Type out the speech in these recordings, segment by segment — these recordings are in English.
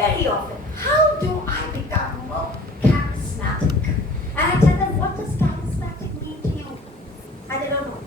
very often, how do I become more charismatic? And I tell them, what does charismatic mean to you? And they don't know.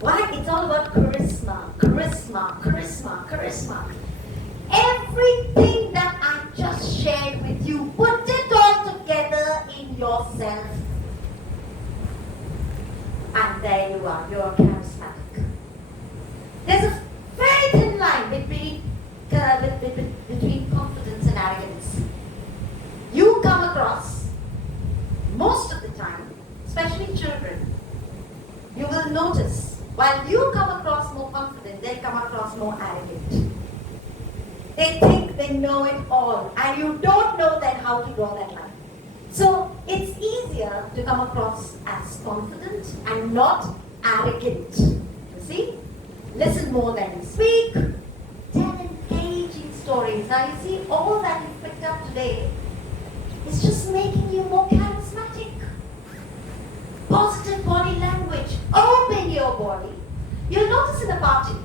Why? It's all about charisma, charisma, charisma, charisma. Everything that I just shared with you, put it all together in yourself. And there you are, you're charismatic. There's a very thin line between confidence and arrogance. You come across, most of the time, especially children, you will notice, while you come across more confident, they come across more arrogant. They think they know it all, and you don't know then how to draw that line. So it's easier to come across as confident and not arrogant. You see? Listen more than you speak. Tell engaging stories. Now you see, all that you've picked up today is just making you more charismatic. Positive body language. Open your body. You'll notice in a party,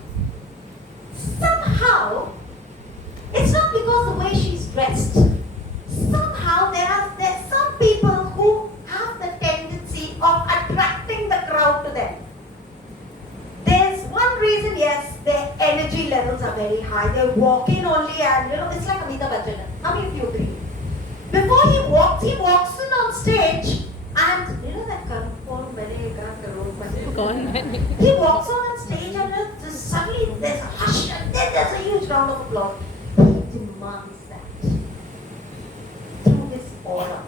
somehow, it's not because the way she's dressed. Somehow there's some people who have the tendency of attracting the crowd to them. There's one reason, yes, their energy levels are very high. They walk in only and, it's like Amitabh Bachchan. How many of you agree? Before he walks in on stage and, that he walks on stage and suddenly there's a hush and then there's a huge round of applause. He demands that. Through his aura,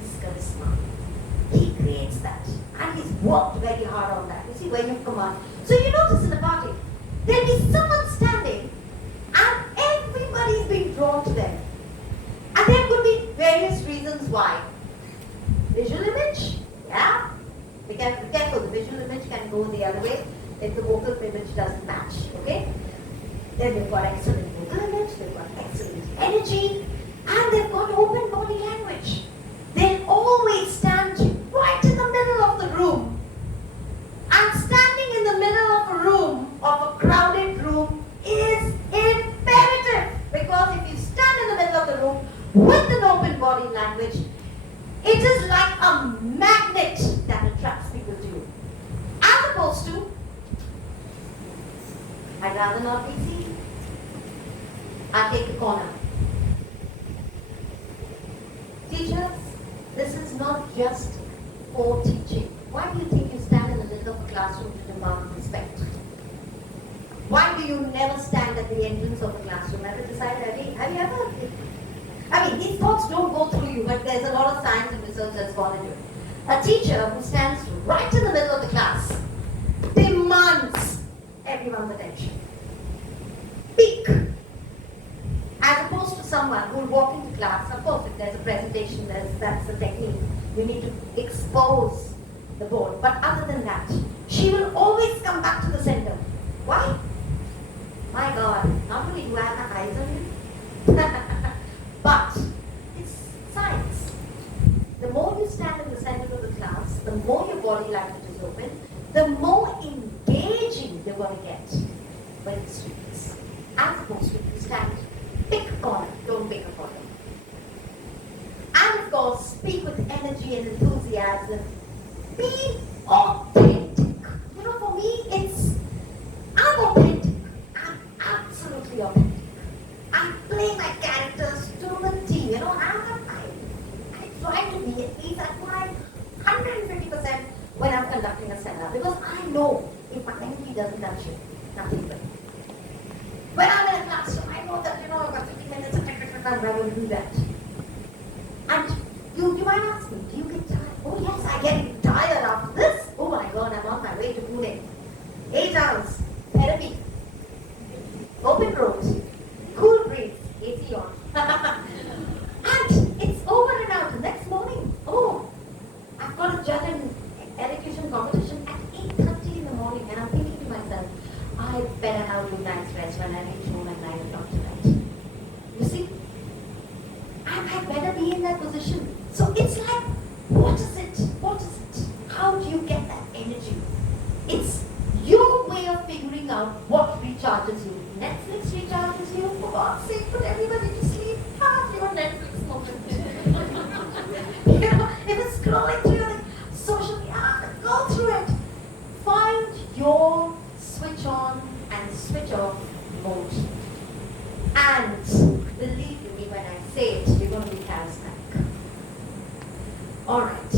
his charisma. He creates that. And he's worked very hard on that. You see, where you command. So you notice in the party, there'll be someone standing and everybody's being drawn to them. And there could be various reasons why. Visual image, yeah. Be careful, the visual image can go the other way if the vocal image doesn't match, okay? Then they've got excellent vocal image, they've got excellent energy, and they've got open body language. They'll always stand right in the middle of the room. And standing in the middle of a room, of a crowded room, is imperative. Because if you stand in the middle of the room with an open body language, it is like a magnet that attracts people to you. As opposed to, I'd rather not be seen. I'll take a corner. Teachers, this is not just for teaching. Why do you think you stand in the middle of a classroom to demand respect? Why do you never stand at the entrance of the classroom? Have you decided, have you ever? These thoughts don't go through you, but there's a lot of science and research that's gone into it. A teacher who stands right in the middle of the class demands everyone's attention. Peak. As opposed to someone who will walk into class, of course, if there's a presentation, that's the technique. We need to expose the board. But other than that, she will always come back to the center. Why? My God, not only do I have eyes on you, but it's science. The more you stand in the center of the class, the more your body language is open, the more engaging you're going to get with the students. As opposed to if you stand, pick a corner, don't pick a corner. And of course, speak with energy and enthusiasm. Be authentic. For me, I'm authentic. I'm absolutely authentic. I play my characters to the T. I try to be at least at my 150% when I'm conducting a seminar, because I know if my energy doesn't touch it, nothing will. When I'm in a classroom, I know that, I've got 15 minutes of technical time, I'm going to do that. And you might ask me, do you get tired? Oh yes, I get tired after this. Oh my God, I'm on my way to Pune. 8 hours, therapy, open roads, cool breeze, AC on. And it's over and out. The next morning, I've got a judge and elocution competition at 8:30 in the morning, and I'm thinking to myself, I better have a good night's rest when I reach home at 9 o'clock tonight. You see? And I better be in that position. So it's like, what is it? What is it? How do you get that energy? It's your way of figuring out what recharges you. Netflix recharges you, for God's sake, put everybody to sleep. say it, you're going to be charismatic. All right.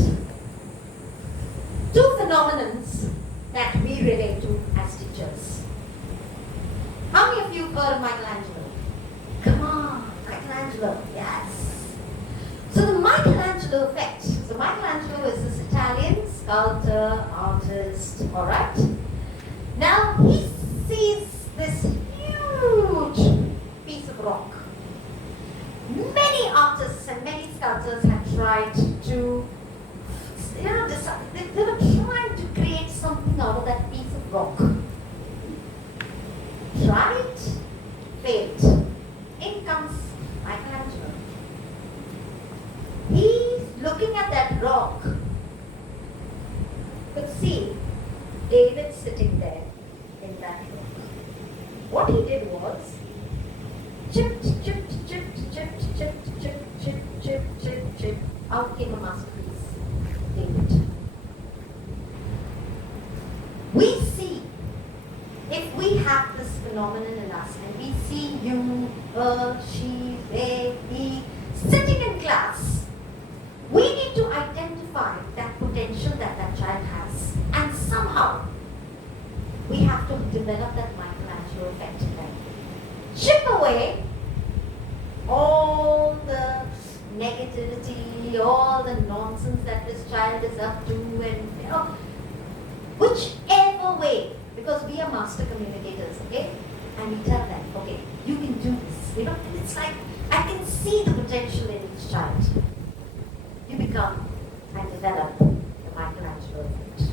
Two phenomenons that we relate to as teachers. How many of you have heard of Michelangelo? Come on, Michelangelo, yes. So the Michelangelo effect. So Michelangelo is this Italian sculptor, artist, all right? Now he sees this huge piece of rock. Many artists and many sculptors have tried to, they were trying to create something out of that piece of rock. Tried, failed. In comes Michelangelo. He's looking at that rock, could see David sitting there in that rock. What he did was, chipped, out came a masterpiece, David. We see, if we have this phenomenon in us, and we see you, her, she, they, he, sitting in class, we need to identify that potential that that child has, and somehow we have to develop that Michelangelo effect in them. Chip away all the negativity, all the nonsense that this child is up to, and whichever way, because we are master communicators, okay? And we tell them, okay, you can do this. It's like, I can see the potential in each child. You become and develop the Michelangelo effect.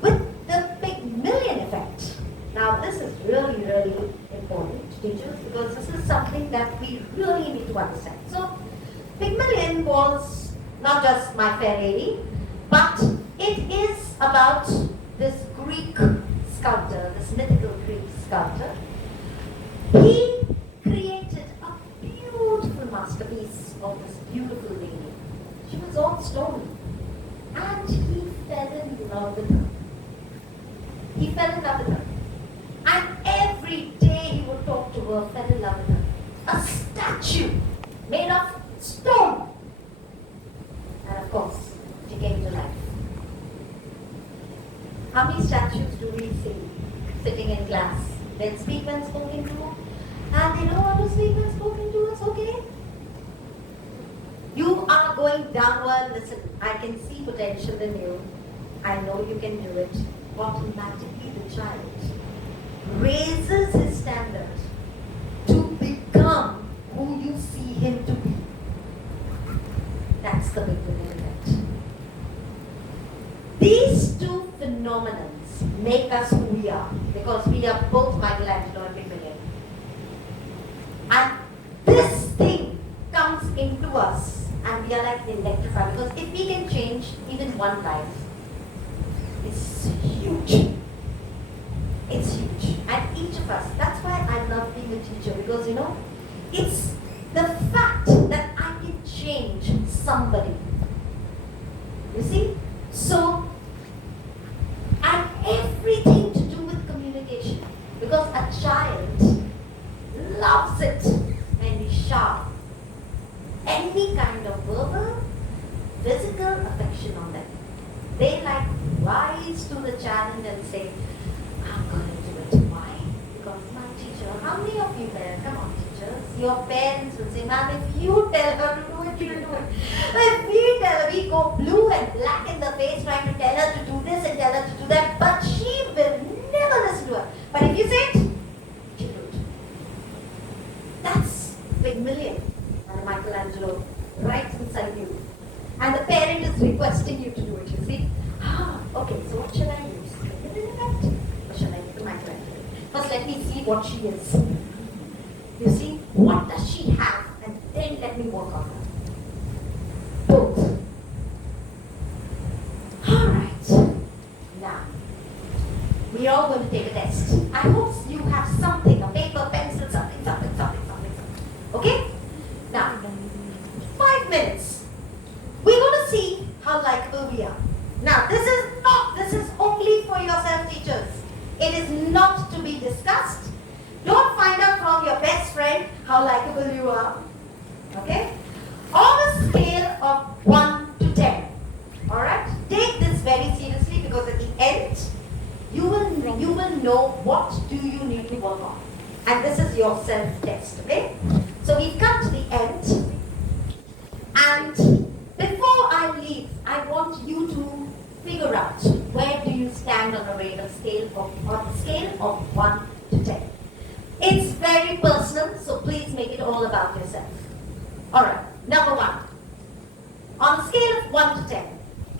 With the Pygmalion effect, now this is really, really important, teachers, because this is something that we really need to understand. So, Pygmalion was not just My Fair Lady, but it is about this Greek sculptor, this mythical Greek sculptor. He created a beautiful masterpiece of this beautiful lady. She was all stone. And he fell in love with her. He fell in love with her. And every day he would talk to her, fell in love with her. A statue made of stone. And of course, she came to life. How many statues do we see sitting in class? When speak when spoken to, and they know how to speak when spoken to, it's okay. You are going downward, listen, I can see potential in you. I know you can do it. Automatically the child raises his standard to become who you see him to be. That's the big effect. These two phenomena make us who we are, because we are both Michelangelo and Pygmalion. And this thing comes into us and we are like electrified, because if we can change even one life, it's huge. It's huge. And each of us, that's why I love being a teacher, because it's the fact that I can change somebody. You see? So, and everything to do with communication, because a child loves it when we shower any kind of verbal, physical affection on them. They like rise to the challenge and say, I'm going to do it. Why? Because my teacher, how many of you there, come on teachers, your parents will say, ma'am, if you tell her to do it, she'll do it. If we tell her, we go blue and black in the face trying to tell her to do this and tell her to do that, but she will never listen to her. But if you say it, she'll do it. That's Pygmalion and Michelangelo right inside you. And the parent is requesting you to do it, you see. Okay, so what shall I use? Pygmalion effect? Or shall I use Michelangelo? First let me see what she is. You see, what does she have? And then let me work on her. Both. Alright. Now, we are all going to take a test. I hope you have something, a paper, pencil, something. Okay? Now, 5 minutes. We're going to see how likable we are. Now, this is only for yourself, teachers. It is not to be discussed. Don't find out from your best friend how likable you are. Okay? On a scale of 1 to 10. Alright? Take this very seriously because at the end, you will know what do you need to work on. And this is your self-test. Okay? So we've come to the end. And before I leave, I want you to figure out where do you stand on a scale of 1 to 10. It's very personal, so please make it all about yourself. Alright, number 1. On a scale of 1 to 10,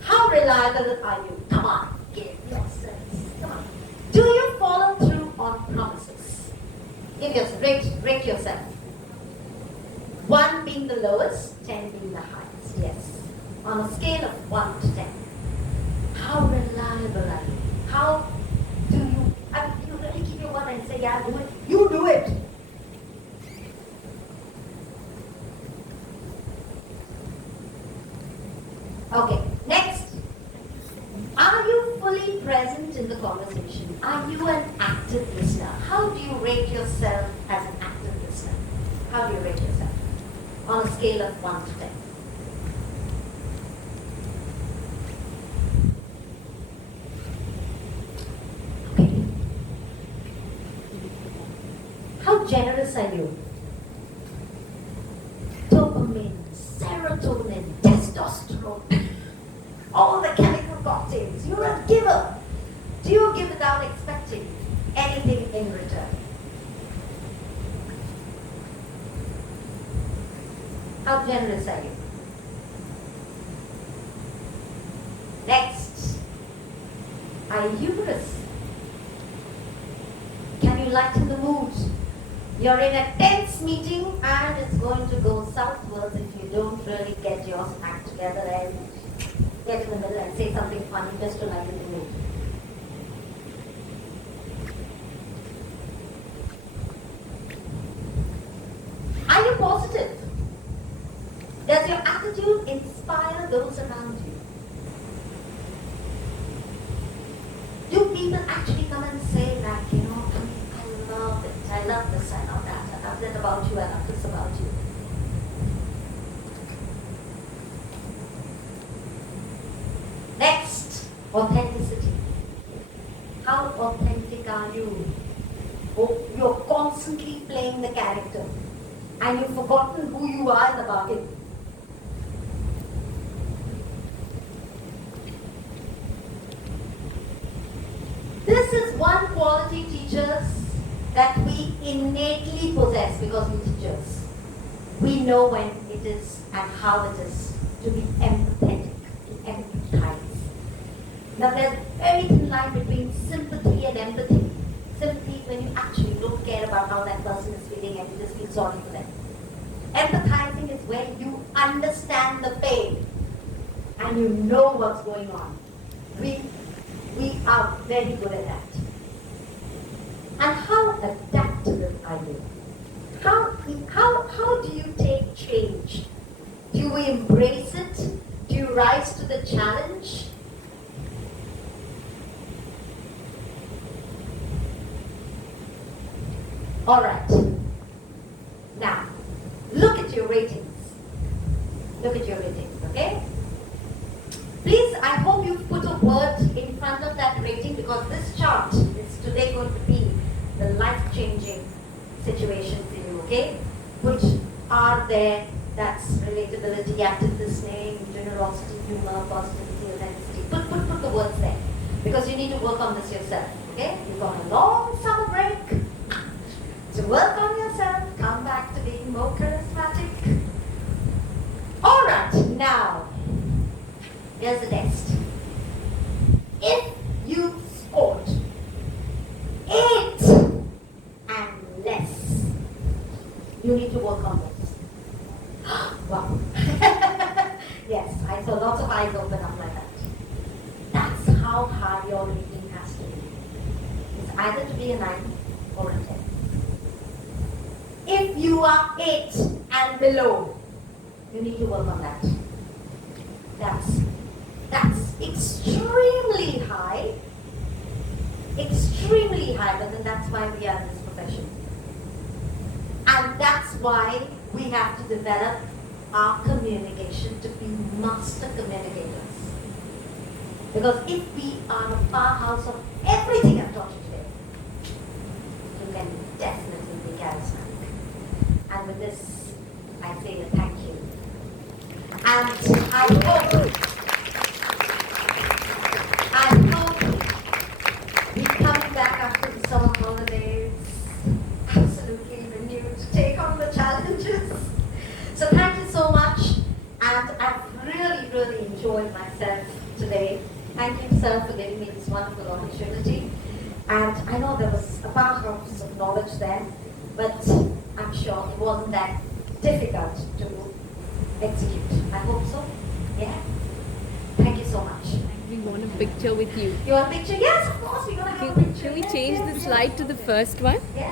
how reliable are you? Come on, give yourself. Come on. Do you follow through on promises? Give yourself, rate yourself. 1 being the lowest, 10 being the highest. Yes. On a scale of 1 to 10. How reliable are you? How do you, you really keep your word and say, yeah, do it. You do it. Okay, next. Are you fully present in the conversation? Are you an active listener? How do you rate yourself as an active listener? How do you rate yourself? On a scale of 1 to 10. Okay. How generous are you? Dopamine, serotonin, testosterone, all the chemical cocktails. You're a giver. Do you give without expecting anything in return? How generous are you? Next, are you humorous? Can you lighten the mood? You're in a tense meeting and it's going to go southwards if you don't really get your act together and get in the middle and say something funny just to lighten the mood. Are you positive? Does your attitude inspire those around you? Do people actually come and say that, I love it, I love this, I love that, I love that about you, I love this about you? Next, authenticity. How authentic are you? Oh, you're constantly playing the character and you've forgotten who you are in the bargain. This is one quality, teachers, that we innately possess because we're teachers. We know when it is and how it is to be empathetic, to empathize. Now there's a very thin line between sympathy and empathy. Sympathy when you actually don't care about how that person is feeling and you just feel sorry for them. Empathizing is where you understand the pain and you know what's going on. We are very good at that. And how adaptable are you? How do you take change? Do you embrace it? Do you rise to the challenge? All right. Now, look at your ratings. Look at your ratings, okay? Please, I hope you've put a word in front of that rating because this chart is today going to be the life-changing situation for you, okay? Which are there, that's relatability, active listening, generosity, humor, positivity, authenticity. Put the words there because you need to work on this yourself, okay? You've got a long summer break. So work on yourself, come back to being more charismatic. All right, now, here's the test. If you scored 8 and less, you need to work on this. Wow. Yes, I saw lots of eyes open up like that. That's how hard your rating has to be. It's either to be a 9 or a 10. If you are 8 and below, you need to work on that. That's extremely high, but then that's why we are in this profession. And that's why we have to develop our communication to be master communicators. Because if we are a powerhouse of everything I've taught you today, you can definitely be charismatic. And with this, I say a thank you. And I hope we're coming back after the summer holidays, absolutely renewed to take on the challenges. So thank you so much, and I've really enjoyed myself today. Thank you, sir, for giving me this wonderful opportunity. And I know there was a powerhouse of knowledge there, but I'm sure it wasn't that difficult to execute. I hope so. Yeah. Thank you so much. We want a picture with you. You want a picture? Yes, of course. We're going to have a picture. Can we Yes, change yes, the yes. slide to the first one? Yeah.